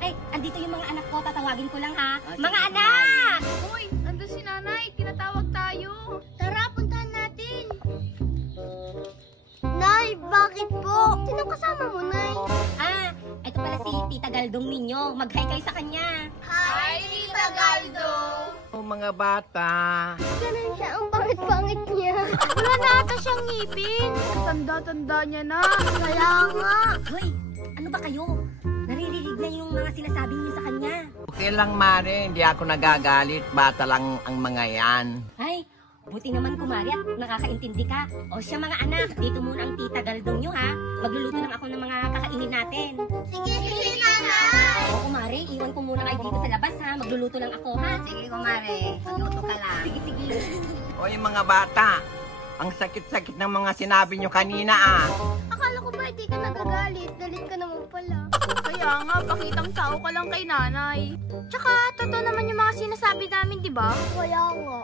Ay, andito yung mga anak ko. Tatawagin ko lang ha. Mga anak! Uy, andun si nanay. Tinatawag tayo. Tara, puntahan natin. Nay, bakit po? Sino kasama mo, Nay? Ito pala si Tita Galdong ninyo. Mag-hi kayo sa kanya. Hi, Tita Galdo. Mga bata. Ganun siya, ang pangit-pangit niya. Wala na ata siyang ngipin. Tanda-tanda niya na. Kaya nga. Hoy, ano ba kayo? Naririnig na yung mga sinasabi niyo sa kanya. Okay lang, Mare. Hindi ako nagagalit. Bata lang ang mga yan. Ay, buti naman kumari at nakakaintindi ka. O siya mga anak, dito muna ang Tita Galdong nyo ha. Magluluto lang ako ng mga kakainin natin. Sige, nanay. O kumari, iwan ko muna kayo dito sa labas ha. Magluluto lang ako ha. Sige, kumare. Magluto ka lang. Sige, sige. Oy, mga bata. Ang sakit-sakit ng mga sinabi nyo kanina ah. Akala ko ba hindi ka nagagalit? Galit ka naman pala. Kaya nga, pakitang tao ka lang kay nanay. Tsaka, totoo naman yung mga sinasabi namin, di ba? Kaya nga.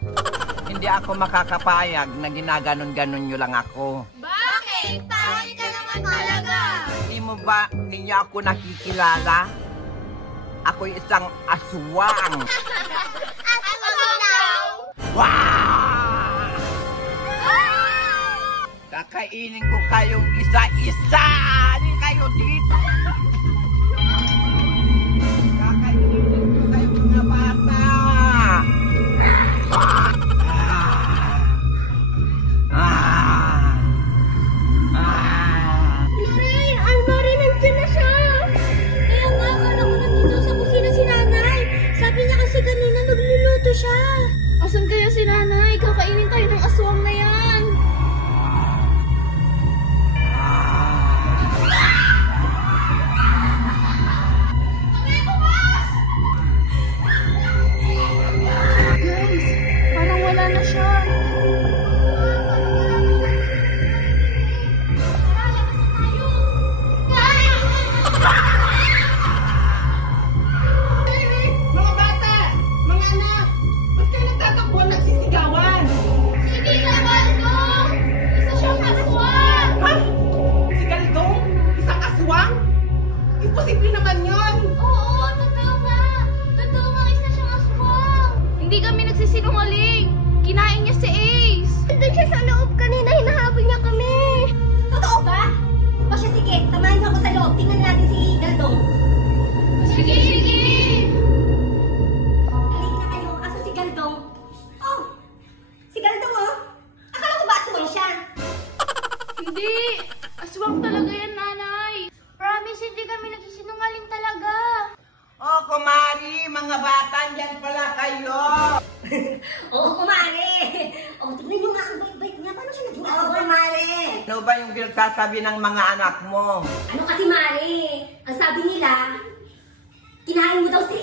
Hindi ako makakapayag na ginaganon-ganon nyo lang ako. Bakit? Pangit ka naman talaga. Hindi mo ba ninyo ako nakikilala? Ako'y isang aswang. Wow! Kakainin ko kayong isa-isa! Hindi kayo dito! Kakainin ko kayong mga bata! Almari, nandiyan na siya. Kaya nga, akala ko nandito sa kusina si nanay. Sabi niya kasi kanina nagluluto siya. Asan kaya si nanay? Kakainin tayo ng aswang na yan. Guys, parang wala na siya. Mga bata! Mga anak! Ba't kayo nagtatakbo nagsisigawan? Si Tita Galdong! Isa siyang aswang! Ha? Si Galdong? Isang aswang? Imposible naman yun! Oo, totoo nga! Totoo nga, isa siyang aswang! Hindi kami nagsisinungaling! Kinain niya si Ace! Nandun siya sa loob kanina, hinahabol niya kami! Totoo ba? O siya sige, samahan niyo ako sa loob. Tingnan natin si Galdong. Sige, sige! Halika na kayo. Asa si Galdong? Oh! Si Galdong oh! Akala ko ba aswang siya? Hindi! Aswang talaga yan, nanay! Promise, hindi kami nagsisinungaling talaga! Oh, kumari! Mga bata, dyan pala kayo! Oo, kumare! O, tignan niyo nga ang bait-bait niya. Paano siya naging aswang? Kumare! Ano ba yung pinagsasabi ng mga anak mo? Ano kasi, Mare? Ang sabi nila, kinain mo daw si